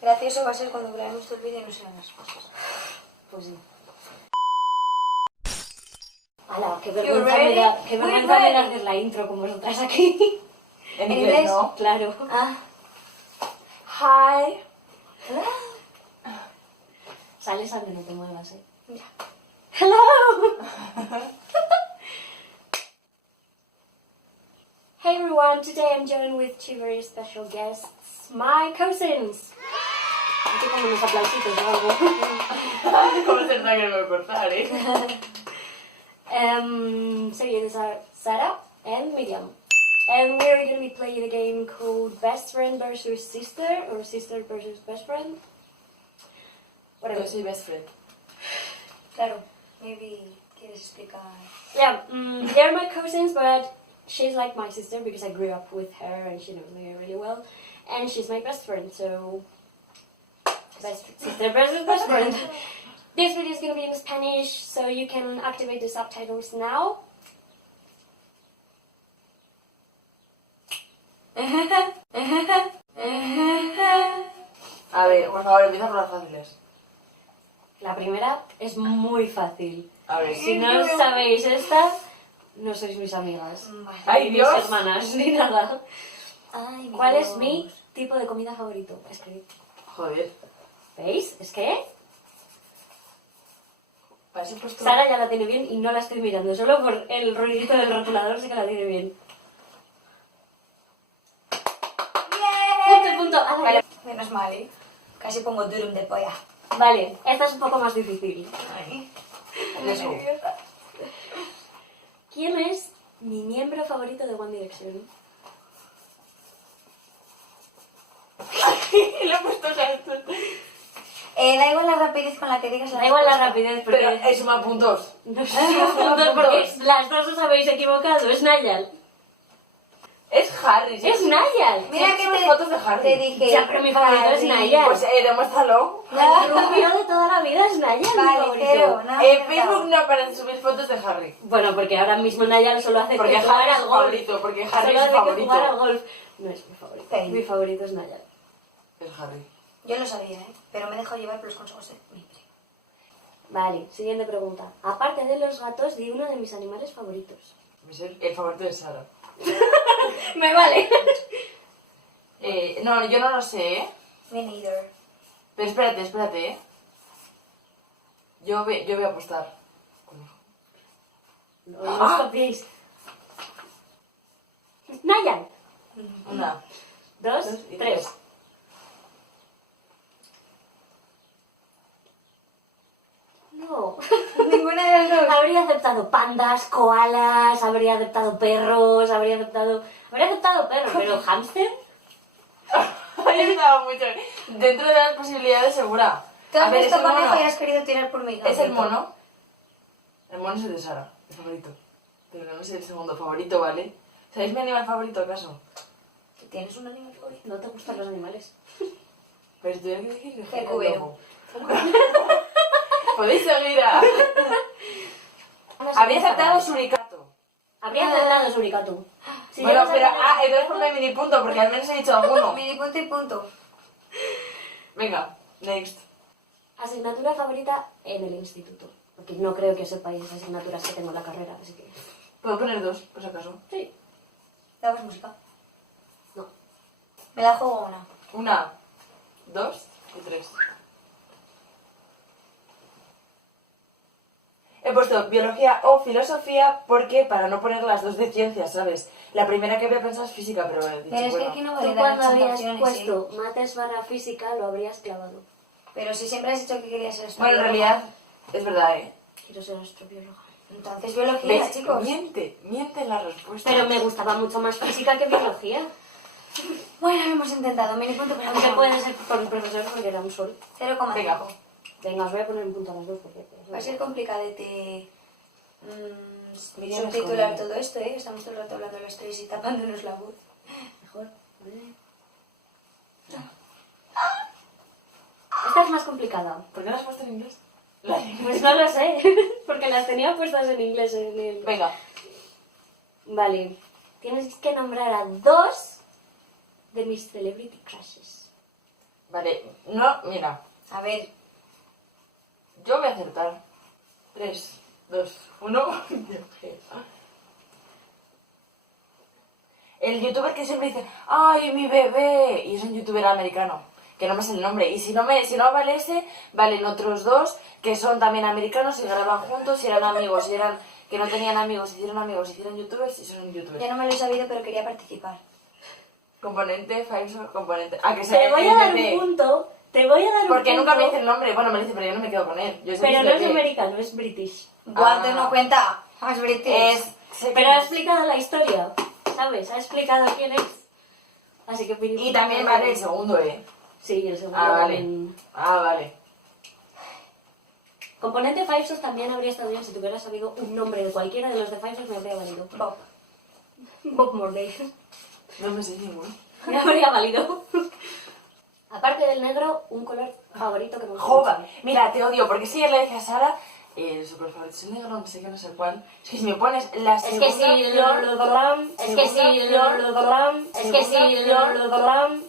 Gracioso va a ser cuando grabemos el vídeo y no sean las cosas. Pues sí. ¡Hala! ¡Qué You vergüenza ready? me da! ¡Qué We vergüenza me da ready. hacer la intro con vosotras aquí! En ¿En inglés, inglés? ¿no? Claro. Ah. Hi. Sales aunque no te muevas, ¿eh? Ya. Hello! Hey everyone, today I'm joined with two very special guests, my cousins. Aquí como unos aplausitos o algo. ¿Cómo se nota que me voy a cortar, So yeah, these are Sarah and Miriam. And we're going to be playing a game called Best Friend versus Sister, or Sister versus Best Friend. Whatever. Yo soy best friend. Claro. Maybe quieres explicar. Yeah, they're my cousins, but she's like my sister because I grew up with her and she knows me really well. And she's my best friend, so best sister versus best friend. This video is going to be in Spanish, so you can activate the subtitles now. A ver, por favor, empieza por las fáciles. La primera es muy fácil. A ver. Si no sabéis esta, no sois mis amigas. Vale. ¡Ay, Ni Dios! mis hermanas, ni nada. Ay, ¿Cuál Dios. es mi tipo de comida favorito? Escribid. Joder. ¿Veis? Es que Parece puesto... Sara ya la tiene bien y no la estoy mirando. Solo por el ruidito del rotulador sé que la tiene bien. Punto, punto. Ah, Vale, menos mal, ¿eh? Casi pongo durum de polla. Vale, esta es un poco más difícil. Ay. Let's go. ¿Quién es mi miembro favorito de One Direction? Le he puesto esto. Da igual la rapidez con la que digas Da igual la rapidez Pero porque... es suma puntos. No sé si os puntos porque las dos os habéis equivocado. Es Niall. Es Harry. ¿sí? Es Niall. Mira Sí, que son te, fotos de Harry. te dije. Ya, pero mi favorito es Harry. Niall. Pues demuéstralo. El rubio de toda la vida es Niall, mi Vale, favorito. cero. No, En Facebook no aparecen subir fotos de Harry. Bueno, porque ahora mismo Niall solo hace Porque que jugar Harry es al su golf. favorito. Porque Harry Solo es su hace que favorito. jugar al golf. No es mi favorito. Sí. Mi favorito es Niall. Es Harry. Yo lo sabía, ¿eh? Pero me he dejado llevar por los consejos de mi primo. Vale, siguiente pregunta. Aparte de los gatos, di uno de mis animales favoritos. El favorito de Sara. Me vale. No, yo no lo sé, ¿eh? Me neither. Pero espérate, ¿eh? Yo voy a apostar. No os copiéis. Niall. 1, 2, Dos y 3. tres. No. Ninguna de las dos. Habría aceptado pandas, koalas, habría aceptado perros, habría aceptado perros, pero hámster. Ahí estaba mucho. Dentro de las posibilidades, segura. Tú has A ver, visto es el conejo mono. y has querido tirar por mi gato. Es el mono. El mono es el de Sara, el favorito. Pero no sé el segundo favorito, ¿vale? ¿Sabéis mi animal favorito acaso? ¿Tienes un animal favorito? ¿No te gustan los animales? Pero estoy aquí diciendo que El es cubero. lobo. Podéis seguir a... Habría aceptado suricato. Habría aceptado suricato. Si Bueno, llegas a pero... aceptar entonces ponme mini punto, porque al menos he dicho alguno. Mini punto y punto. Venga, next. asignatura favorita en el instituto. Porque no creo que sepáis las asignaturas que tengo en la carrera, así que... ¿Puedo poner 2, por si acaso? Sí. ¿Dabas música? No. Me la juego una. 1, 2 y 3. He puesto biología o filosofía porque para no poner las dos de ciencias, ¿sabes? La primera que había pensado es física, pero he dicho, Pero es que bueno. aquí no Tú vale cuando dar habrías opciones, puesto mates barra física lo habrías clavado. Pero si siempre has dicho que querías ser Bueno, en realidad, es verdad, ¿eh? Quiero ser astrobióloga. Entonces biología, ¿Ves? chicos. Miente en la respuesta. Pero me gustaba mucho más física que biología. Bueno, lo hemos intentado. Mini punto para Aunque mí. puede ser por un profesor porque era un sol. 0,5. Venga. Venga, os voy a poner un punto a las dos porque... Va a ser complicadete Miriam es subtitular conmigo. todo esto, ¿eh? Estamos todo el rato hablando los tres y tapándonos la voz. Mejor. Esta es más complicada. ¿Por qué la has puesto en inglés? Pues no lo sé, porque las tenía puestas en inglés en el... Venga. Vale, tienes que nombrar a 2 de mis celebrity crushes. Vale, no, mira. A ver, Yo voy a acertar. 3, 2, 1. El youtuber que siempre dice, ¡ay, mi bebé! Y es un youtuber americano, que no me sé el nombre. Y si no vale ese, valen otros dos que son también americanos y graban juntos y eran amigos. Y eran que no tenían amigos, hicieron youtubers y son youtubers. ya no me lo he sabido, pero quería participar. Componente, falso, componente. Ah, que Te voy a dar MD. un punto. Te voy a dar un punto. Porque nunca me dice el nombre. Bueno, me dice, pero yo no me quedo con él. Yo sé que Pero no es bebé. americano, es british. ¿Cuánto no cuenta? Más british. Sé Pero que ha es. explicado la historia, ¿sabes? Ha explicado quién es. Así que... Y también vale el segundo, ¿eh? Sí, el segundo. Ah, vale. también. Ah, vale. Componente Five Sos también habría estado bien si te hubieras sabido un nombre de cualquiera de los de Five Sos, me habría valido. Bob. Bob Morley. No me sé ninguno. Me habría valido. Aparte del negro, un color favorito que me gusta Joder, mucho. mira, te odio, porque si ya le dije a Sara, su color favorito es el negro, no sé qué, no sé cuál. Es que si me pones la Es segunda que si flor, lo dolam, es que si lo dolam, es que si lo dolam,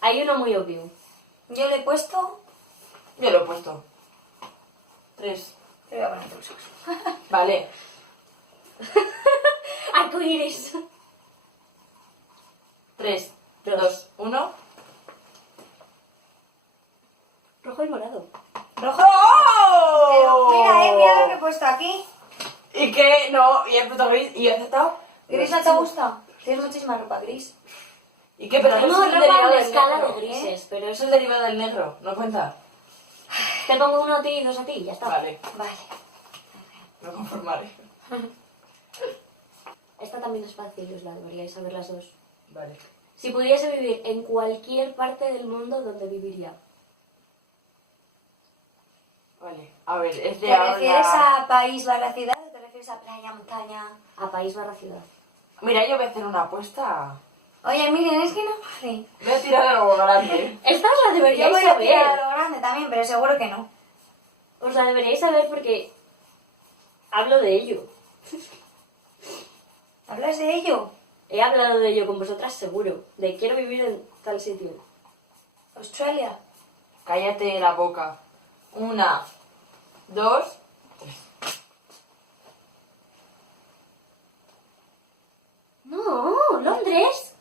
hay uno muy obvio. Yo le he puesto... yo lo he puesto. 3. Le voy a poner tus ojos. Vale. Arcoiris. 3, 2, 1. Rojo y morado. ¡Rojo! ¡Oh! Pero mira lo que he puesto aquí. ¿Y qué? No, y he puesto gris y he aceptado. ¿Gris no te gusta? Tienes muchísima ropa gris. ¿Y qué? Pero Tengo eso es un ropa derivado en del escala negro. de grises, pero Eso eso es derivado del negro, ¿no cuenta? te pongo uno a ti y dos a ti, ya está. Vale, Vale. me conformaré. Esta también es fácil, os la deberíais saber las dos. Vale. Si pudiese vivir en cualquier parte del mundo, ¿dónde viviría? Vale. A ver, es de ¿Te refieres habla... a país barra ciudad o te refieres a playa, montaña? A país barra ciudad. Mira, yo voy a hacer una apuesta. Oye, miren, es que no vale. Voy a tirar algo grande. Esta os la Yo deberíais voy a tirar a saber. lo grande también, pero seguro que no. Os la deberíais saber porque hablo de ello. ¿Hablas de ello? He hablado de ello con vosotras seguro. De quiero vivir en tal sitio. ¿Australia? Cállate la boca. 1, 2, 3. No, Londres.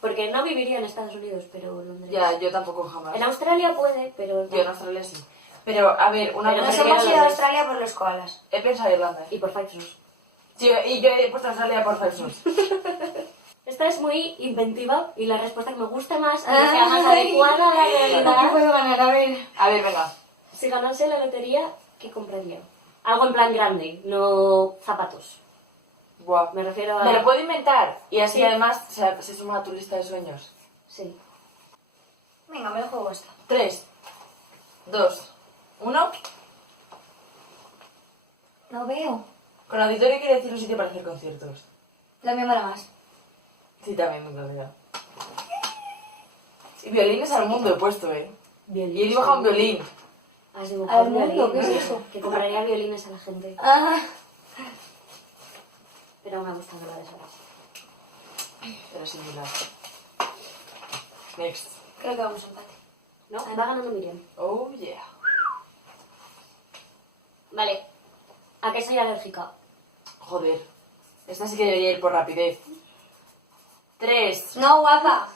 Porque no viviría en Estados Unidos, pero Londres. Ya, yo tampoco jamás. En Australia puede, pero... Yo en Australia sí. Pero, a ver, una Pero Nos cosa... no hemos sé. ido a Australia por los koalas. He pensado Irlanda. Y por Five Sos. Sí, y yo he puesto Australia por Jesús. Esta es muy inventiva y la respuesta que me gusta más y que sea más adecuada a la ¿Qué realidad. puedo ganar? A ver. A ver, venga. Si ganase la lotería, ¿qué compraría? Algo en plan grande, no zapatos. Buah. Me refiero a... Me lo puedo inventar. Y así Sí. además se suma a tu lista de sueños. Sí. Venga, me lo juego esto. 3, 2, 1. No veo. Con auditorio quiere decir un sitio para hacer conciertos. Lo mío mola más. Sí, también en realidad. Y violines al mundo he puesto, ¿eh? Y he dibujado un violín. Has dibujado ¿Al un mundo? violín. ¿Qué es eso? Que compraría violines a la gente. Ah, Pero me ha gustado la de Sara. Era similar. Next. creo que vamos a empate. ¿No? Va ganando Miriam. Oh, yeah. Vale. ¿A qué soy alérgica? Joder. Esta sí que debería ir por rapidez. 3. No, guapa.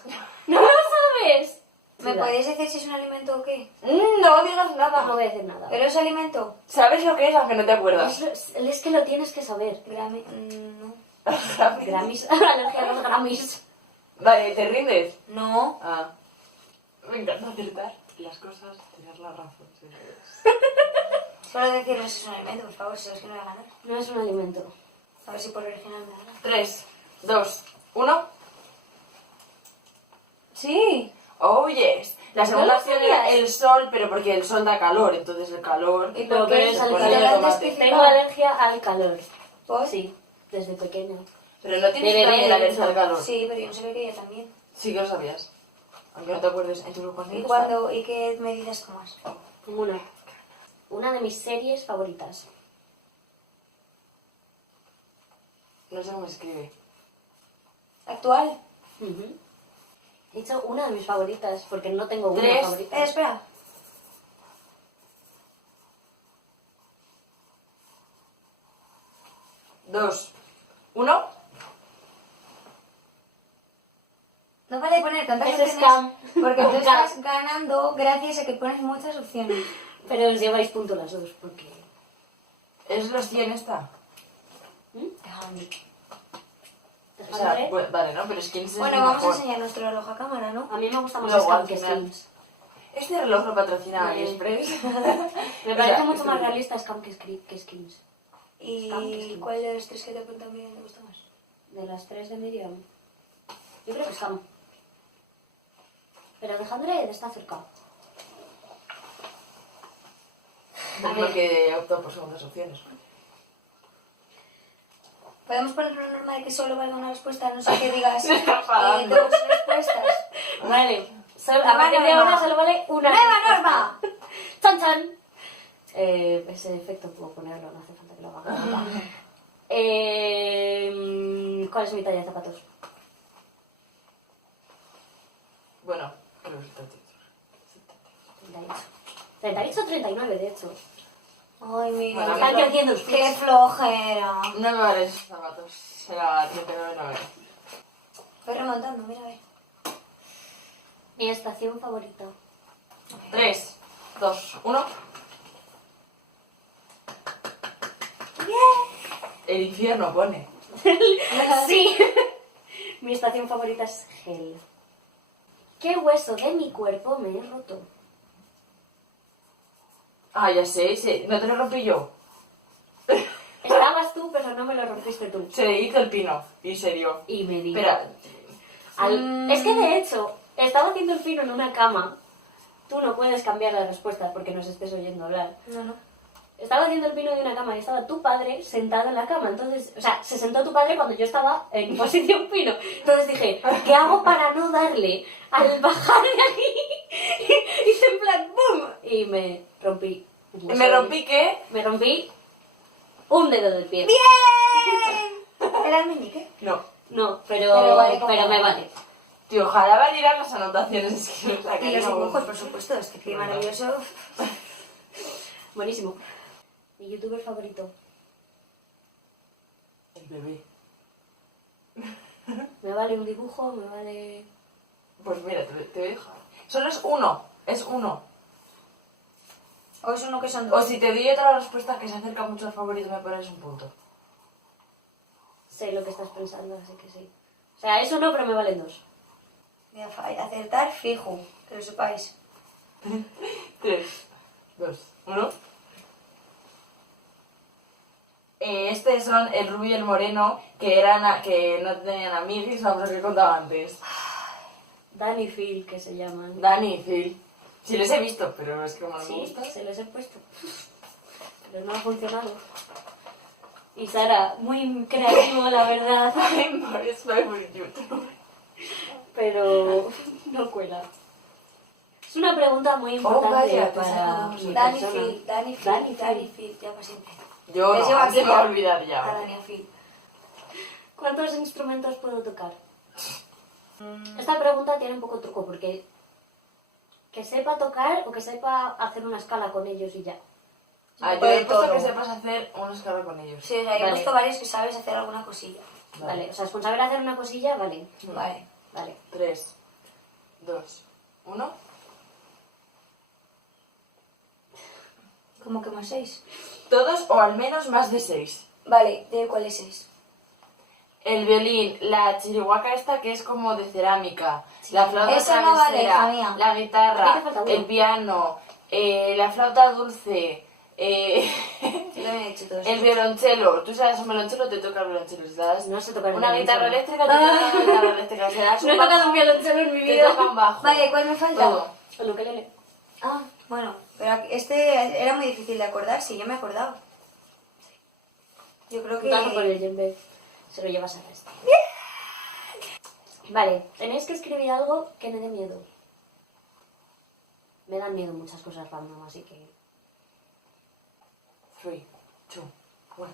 ¡No lo sabes! ¿Me Mira, podéis decir si es un alimento o qué? No digas No nada. voy a decir nada. ¿Pero es alimento? ¿Sabes lo que es aunque no te acuerdas? Es que lo tienes que saber. No. Grammys. Alergia a los Grammys. Vale, ¿te rindes? No. Ah. Me encanta acertar las cosas, tener la razón. Sí. Solo decirme si es un alimento, por favor, si sabes que no voy a ganar. No es un alimento. A ver si por original me gana. 3, 2, 1. Sí. Oh, yes. La segunda ¿No lo opción era sabías? el sol, pero porque el sol da calor, entonces el calor... ¿Y Pero por qué? es al pone calor. el tomate. Intolerante Tengo alergia al calor. ¿Por? Sí, desde pequeña. Pero no tienes De bebé, también la de alergia al hecho. calor. Sí, pero yo no sabía que ella también. Sí que lo sabías. Aunque no te acuerdes en tu grupo ¿Y cuándo? ¿Y qué medidas tomas? Tengo una de mis series favoritas. No sé cómo se escribe. Actual. Ujú. He dicho una de mis favoritas, porque no tengo una 3. favorita. Espera. Dos. Uno. No vale poner tantas Es opciones scam. porque tú Scam. estás ganando gracias a que pones muchas opciones. Pero os lleváis punto las dos, porque... ¿Es los 100 esta? Déjame. O sea, vale, ¿no? Pero es 15 es Bueno, el vamos a mejor. enseñar nuestro reloj a cámara, ¿no? A mí me gusta más Luego, Scam al que final. Skins. Este reloj lo patrocina Me- AliExpress. Me O parece sea, mucho este más reloj. realista Scam que Skins. Scam que ¿Y Skins. cuál de los tres que te he preguntado bien te gusta más? De las tres de Miriam. Yo creo que Scam. Pero Alejandra está cerca. Es porque optó por segundas opciones. ¿Podemos poner lo normal de que solo valga una respuesta? No sé qué digas. Se está enfadando. Dos respuestas. Vale. A Nueva partir de norma. ahora solo vale una. ¡Nueva respuesta. norma! ¡Chan, chan! Ese efecto puedo ponerlo, no hace falta que lo haga. ¿Cuál es mi talla de zapatos? Bueno, creo que está 38. 38 o 39, de hecho. Ay, mira. Bueno, Están creciendo los ¡Qué pies. flojera! No me valen esos zapatos. Será 39,90. Voy remontando, mira a ver. Mi estación favorita. 3, 2, 1. El infierno pone. Sí. Mi estación favorita es gel. ¿Qué hueso de mi cuerpo me he roto? Ah, ya sé, sí. No te lo rompí yo. Estabas tú, pero no me lo rompiste tú. Se le hizo el pino y se dio. Y me di. Espera. Es que de hecho, estaba haciendo el fino en una cama. Tú no puedes cambiar la respuesta porque nos estés oyendo hablar. No, no. Estaba haciendo el pino de una cama y estaba tu padre sentado en la cama. Entonces, o sea, se sentó tu padre cuando yo estaba en posición pino. Entonces dije, ¿qué hago para no darle al bajar de aquí? Hice en plan, ¡bum! Y me rompí. ¿Me rompí qué? Me rompí un dedo del pie. ¡Bien! ¿Era el meñique? No. No, pero vale como- me vale. Tío, ojalá valieran las anotaciones. Es que me saqué Y los una dibujos, voz. por supuesto. Este pie maravilloso. Buenísimo. Mi youtuber favorito. El bebé. Me vale un dibujo, me vale... Pues mira, te voy a dejar. Solo es uno. Es uno. O es uno que son O dos. si te doy otra respuesta que se acerca mucho al favorito, me pones un punto. Sé lo que estás pensando, así que sí. O sea, eso no, pero me valen dos. Voy a acertar fijo, que lo sepáis. 3, 2, 1. Estos son el rubio y el moreno, que no tenían amigos, vamos a que contaba antes. Dan y Phil, que se llaman. Dani y Phil. Sí les he visto, pero es que como no me Sí, gusta. se los he puesto. Pero no ha funcionado. Y Sara, muy creativo, la verdad. I'm more spy for YouTube. Pero no cuela. Es una pregunta muy importante vaya, te para sacamos. mi Dani persona. Phil, Dani Phil, Dani Dani Phil. Phil, ya para siempre. Yo Les no, llevo antes aquí me voy a ya. olvidar A ya. Dani Phil. ¿Cuántos instrumentos puedo tocar? Esta pregunta tiene un poco truco porque que sepa tocar o que sepa hacer una escala con ellos y ya. Ah, yo poco de he puesto todo. que sepas hacer una escala con ellos. Sí, o sea, yo he Vale. puesto varios que sabes hacer alguna cosilla. Vale, o sea, es con saber hacer una cosilla, vale. Vale. Vale. 3, 2, 1. ¿Cómo que más 6? Todos o al menos más de 6. Vale, ¿de cuál es 6? El violín, la chirihuaca esta que es como de cerámica, la flauta Esa no vale, hija travesera, mía. la A ti te guitarra, falta uno. el piano, la flauta dulce, Yo también he hecho todos. el violonchelo. Tú sabes un violonchelo, te toca el violonchelo. Si das No sé tocar el una guitarra violonchelo. eléctrica, te toca una guitarra eléctrica. Si das No he un tocado un bajo, violonchelo en mi te vida. toca un bajo. Vale, ¿cuál me falta? Todo. El ukelele. Ah, bueno, pero este era muy difícil de acordar, sí, yo me he acordado. Yo creo Puntazo por que... el djembe. Se lo llevas al resto. Vale, tenéis que escribir algo que me dé miedo. Me dan miedo muchas cosas random, así que... 3, 2, 1.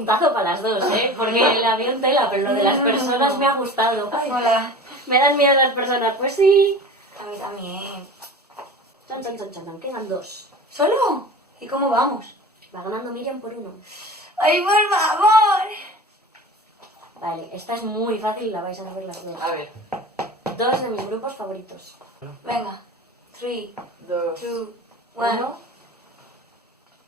puntazo para las dos, ¿eh? Porque el avión tela, pero lo de las personas me ha gustado. Hola. Me dan miedo las personas, pues sí. A mí también. Chan, chan, chan, chan, quedan 2. ¿Solo? ¿Y cómo vamos? Va ganando Miriam por 1. ¡Ay, por favor! Vale, esta es muy fácil, la vais a saber las dos. A ver. 2 de mis grupos favoritos. Venga. 3, 2, 2, 1. 1.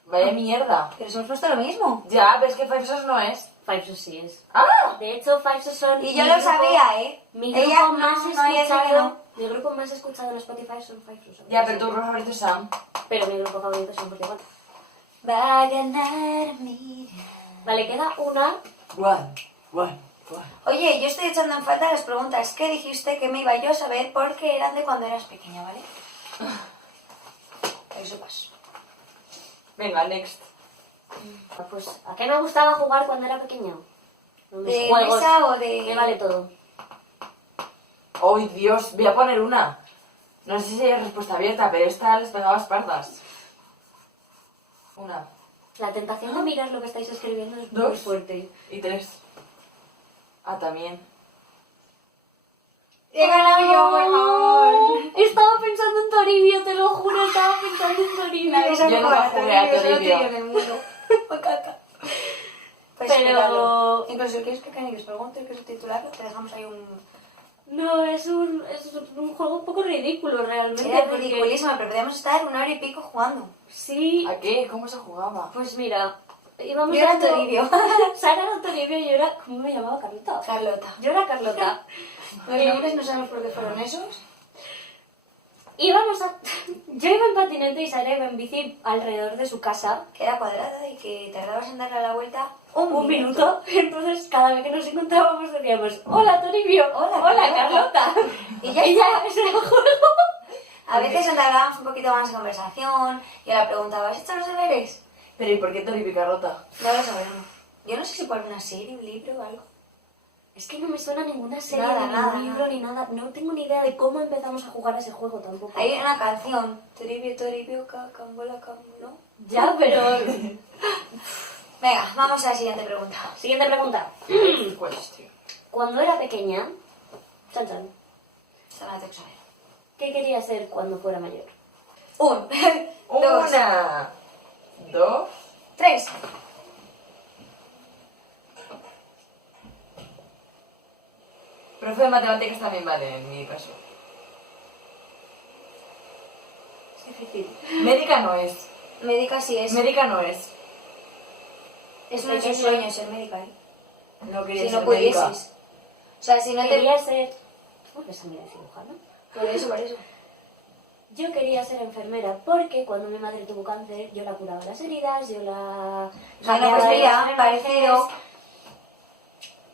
Vaya mierda. Pero si hemos puesto lo mismo. Ya, pero es que Five Sos no es. Five Sos sí es. ¡Ah! De hecho, Five Sos son... Y yo mi lo grupo- sabía, ¿eh? Mi Ella grupo más no ella dice que escuchado... no. Mi grupo más escuchado en Spotify son Five Sos. Ya, pero tu grupo favorito es Sam. Pero mi grupo favorito son Porque bueno. Va a ganar Miriam. Vale, queda una... One. Oye, yo estoy echando en falta las preguntas que dijiste que me iba yo a saber porque eran de cuando eras pequeña, ¿vale? Eso pasa. Venga, next. Pues, ¿a qué me gustaba jugar cuando era pequeña? Mis ¿De juegos. mesa o de...? Me vale todo. ¡Ay, Dios! Voy a poner una. No sé si hay respuesta abierta, pero esta les pegaba espaldas. Una. La tentación de mirar lo que estáis escribiendo es muy Dos. fuerte. Y 3. Ah, también. ¡He ganado yo, por favor! Estaba pensando en Toribio, te lo juro, estaba pensando en Toribio. Nadie sabe Yo nunca jugar a jugué a Toribio, solo tú y yo Toribio. en el mundo. Me encanta. Pues Pero- explícalo. Incluso si quieres que os pregunte qué es el titular, te dejamos ahí un... No, es un juego un poco ridículo realmente. Era porque- ridiculísimo, pero podíamos estar 1 hora y pico jugando. Sí, ¿A qué? ¿Cómo se jugaba? pues mira, íbamos Yo era dando- Toribio. Sara era Toribio y yo era... ¿Cómo me llamaba? Carlota. Carlota. Yo era Carlota. Los nombres no sabemos por qué fueron esos. Íbamos a... Yo iba en patinete y Sara iba en bici alrededor de su casa. Que era cuadrada y que tardabas en darle la vuelta Un minuto. Entonces, cada vez que nos encontrábamos decíamos: Hola, Toribio. Hola, Carlota. Y ya Y está. ya, ese era el juego. A veces entablábamos un poquito más de conversación y ahora preguntaba, ¿has hecho los deberes? Pero ¿y por qué Toribio y Carlota? No lo sabemos. Yo no sé si por una serie, un libro o algo. Es que no me suena ninguna serie, Nada, ni nada, ningún libro, nada. ni nada. No tengo ni idea de cómo empezamos a jugar a ese juego tampoco. Hay una canción, Toribio, Cambola, ¿no? Ya, pero... Venga, vamos a la siguiente pregunta. Siguiente pregunta. Question. Cuando era pequeña... Chan, chan. Esta me la tengo que saber. ¿Qué quería ser cuando fuera mayor? 1, 2, Una. 2. 3. Profe de matemáticas también vale, en mi caso. Es difícil. Médica no es. Médica sí es. Médica no es. Es uno de sus sueños ser médica, ¿eh? No quería Si ser no médica. pudieses. O sea, si no te... Quería ser... ¿Por qué sangre de cirujano? Por eso, por eso. Yo quería ser enfermera porque cuando mi madre tuvo cáncer yo la curaba las heridas, yo la... Bueno, pues cambiaba de mira, las parecido. enfermedades.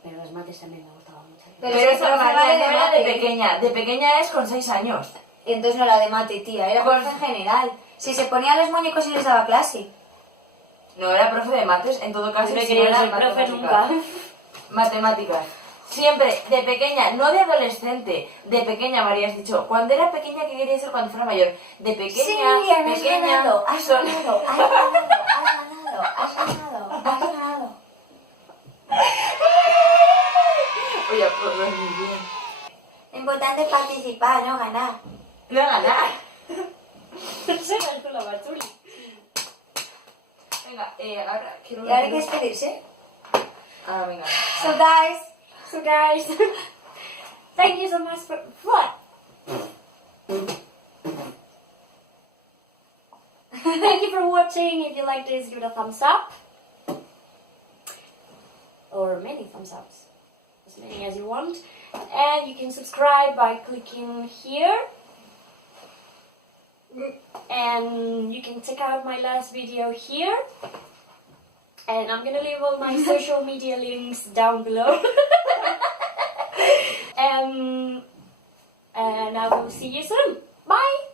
Pero las mates también me gustaban mucho. Pero Pero es que eso profe María, vale no de era de mate. pequeña. De pequeña es con 6 años. Entonces no era de mate, tía, era profe en general. Si se ponía los muñecos y les daba clase. No era profe de mates, en todo caso. No he si querido no era ser profe matemáticas. nunca. Matemáticas. Siempre, de pequeña, no de adolescente, de pequeña, María, has dicho. Cuando era pequeña, ¿qué quería ser cuando fuera mayor? De pequeña, Sí, Miriam, has pequeña. ganado, has son- ganado, has ganado, has ganado, has ganado. Oye, pues no es muy bien. Lo importante es participar, no ganar. No ganar. Será con la bachuli. Venga, ahora quiero Y ahora hay que despedirse. Ah, venga. So guys, So guys, thank you so much for what? Thank you for watching. If you like this, give it a thumbs up. Or many thumbs ups. As many as you want. And you can subscribe by clicking here. And you can check out my last video here. And I'm gonna leave all my social media links down below. And I will see you soon. Bye!